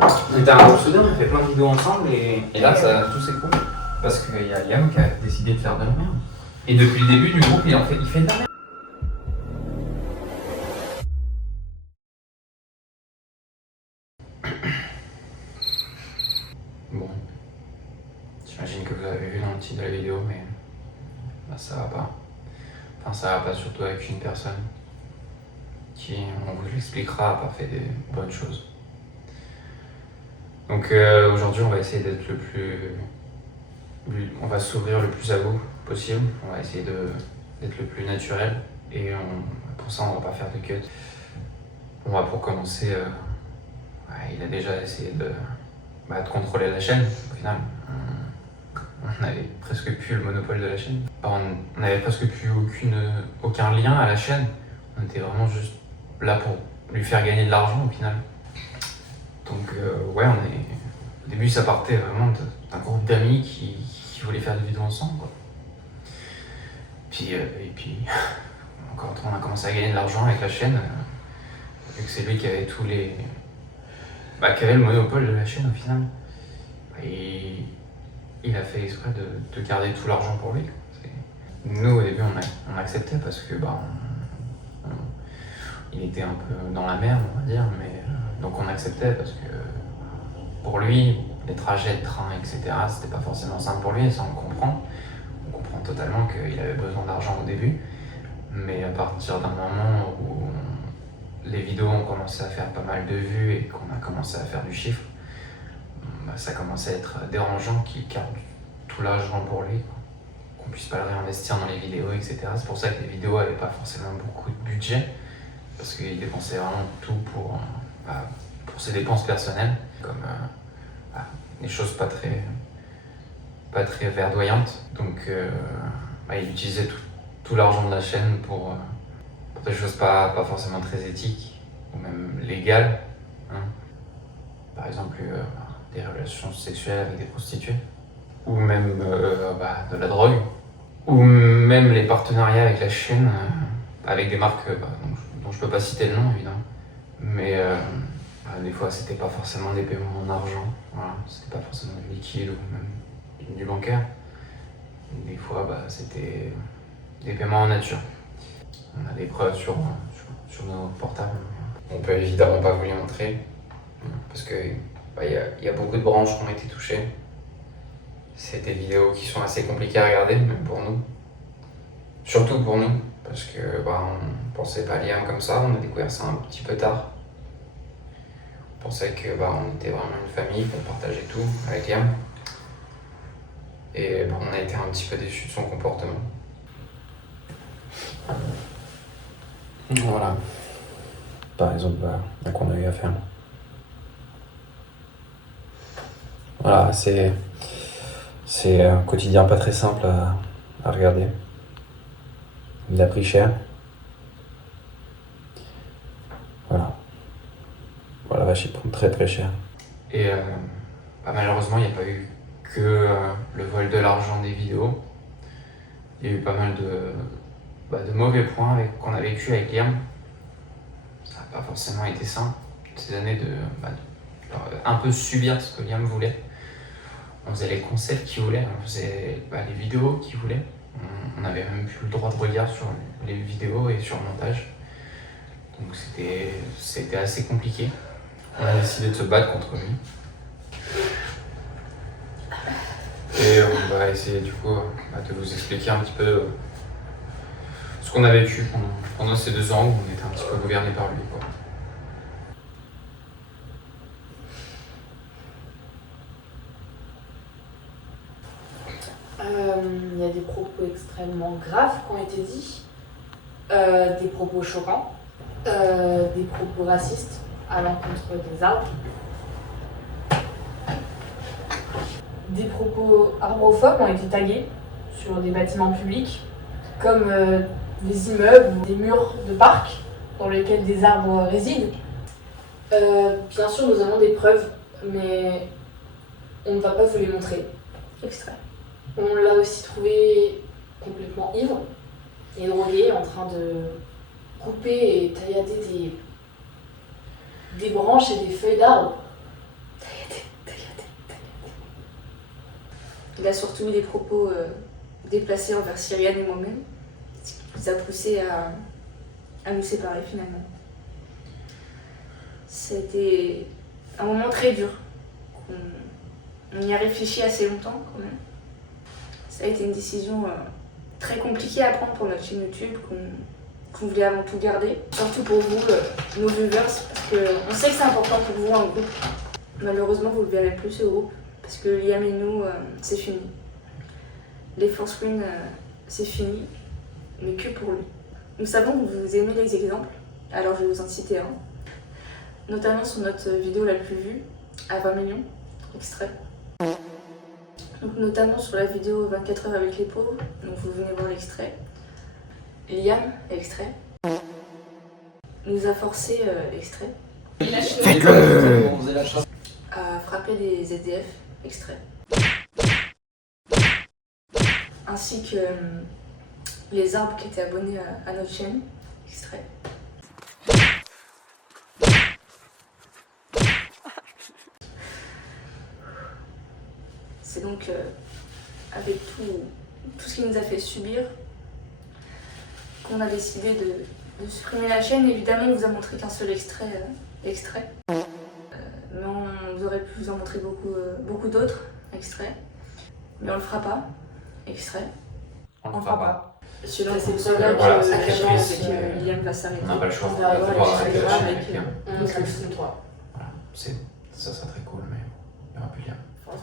Mais t'as un souvenir, on a fait plein de vidéos ensemble et là, ça, tout s'écroule. Parce qu'il y a Liam qui a décidé de faire de la merde. Et depuis le début du groupe, il fait de la merde. Bon, j'imagine que vous avez vu dans le titre de la vidéo, mais bah, ça va pas. Enfin, ça va pas surtout avec une personne qui, on vous l'expliquera, a pas fait des bonnes choses. Donc aujourd'hui, on va essayer d'être on va s'ouvrir le plus à vous possible. On va essayer d'être le plus naturel. Et pour ça, on va pas faire de cut. On va pour commencer, il a déjà essayé de contrôler la chaîne, au final. On n'avait presque plus le monopole de la chaîne. On n'avait presque plus aucun lien à la chaîne. On était vraiment juste là pour lui faire gagner de l'argent, au final. Donc au début, ça partait vraiment d'un groupe d'amis qui voulaient faire des vidéos ensemble, quoi. Et puis, quand on a commencé à gagner de l'argent avec la chaîne, vu que c'est lui qui avait qui avait le monopole de la chaîne au final, et il a fait exprès de garder tout l'argent pour lui. Nous, au début, on acceptait parce que il était un peu dans la merde, on va dire, mais donc on acceptait parce que pour lui, les trajets de train, etc., c'était pas forcément simple pour lui, et ça on le comprend. On comprend totalement qu'il avait besoin d'argent au début, mais à partir d'un moment où les vidéos ont commencé à faire pas mal de vues et qu'on a commencé à faire du chiffre, ça commençait à être dérangeant qu'il garde tout l'argent pour lui, quoi. Qu'on puisse pas le réinvestir dans les vidéos, etc. C'est pour ça que les vidéos avaient pas forcément beaucoup de budget, parce qu'il dépensait vraiment tout pour ses dépenses personnelles, comme des choses pas très verdoyantes. Donc il utilisait tout l'argent de la chaîne pour des choses pas forcément très éthiques ou même légales, hein. Par exemple des relations sexuelles avec des prostituées, ou même de la drogue, ou même les partenariats avec la chaîne, avec des marques dont je peux pas citer le nom évidemment, mais des fois c'était pas forcément des paiements en argent, voilà. C'était pas forcément du liquide ou même du bancaire. Des fois c'était des paiements en nature. On a des preuves sur nos portables. On peut évidemment pas vous les montrer parce que y a beaucoup de branches qui ont été touchées. C'est des vidéos qui sont assez compliquées à regarder, même pour nous. Surtout pour nous, parce que on pensait pas à Liam comme ça, on a découvert ça un petit peu tard. On pensait que on était vraiment une famille, qu'on partageait tout avec Liam. Et on a été un petit peu déçus de son comportement. Voilà. Par exemple, à quoi on a eu affaire. Voilà, c'est un quotidien pas très simple à regarder. Il a pris cher. Voilà. Voilà, vache, il prend très très cher. Et malheureusement, il n'y a pas eu que le vol de l'argent des vidéos. Il y a eu pas mal de mauvais points qu'on a vécu avec Liam. Ça n'a pas forcément été simple, ces années de un peu subir ce que Liam voulait. On faisait les concepts qu'il voulait, on faisait les vidéos qu'il voulait. On n'avait même plus le droit de regard sur les vidéos et sur le montage. Donc c'était assez compliqué. On a décidé de se battre contre lui. Et on va essayer du coup de vous expliquer un petit peu ce qu'on a vécu pendant ces 2 ans où on était un petit peu gouverné par lui, quoi. Il y a des propos extrêmement graves qui ont été dits, des propos choquants, des propos racistes à l'encontre des arbres, des propos arbophobes ont été tagués sur des bâtiments publics, comme des immeubles ou des murs de parcs dans lesquels des arbres résident. Bien sûr, nous avons des preuves, mais on ne va pas vous les montrer. Extrait. On l'a aussi trouvé complètement ivre et drogué, en train de couper et taillader des branches et des feuilles d'arbres Il a surtout eu des propos déplacés envers Cyriane et moi-même, ce qui nous a poussé à nous séparer finalement. C'était un moment très dur. On y a réfléchi assez longtemps quand même. Ça a été une décision très compliquée à prendre pour notre chaîne YouTube qu'on voulait avant tout garder. Surtout pour vous, nos viewers, parce qu'on sait que c'est important pour vous en groupe. Malheureusement, vous ne le verrez plus ce groupe, parce que Liam et nous, c'est fini. Les Force Win, c'est fini, mais que pour lui. Nous savons que vous aimez les exemples, alors je vais vous en citer un. Notamment sur notre vidéo la plus vue, à 20 millions, extrait. Donc, notamment sur la vidéo 24 heures avec les pauvres, donc vous venez voir l'extrait. Liam, extrait. Nous a forcé, extrait. À frapper des SDF, extrait. Ainsi que les arbres qui étaient abonnés à notre chaîne, extrait. C'est donc avec tout ce qui nous a fait subir qu'on a décidé de supprimer la chaîne. Évidemment, on vous a montré qu'un seul extrait. Mais on vous aurait pu vous en montrer beaucoup d'autres extraits. Mais on le fera pas. Extrait. On le fera pas. C'est pour C'est ça là voilà, que sacrifice. Liam va s'arrêter. On n'a pas le choix, On on va va avoir devoir les arrêter la chakras chaîne avec, avec Liam. On sera juste nous trois. Voilà, ça serait très cool, mais il n'y aura plus Liam. Force.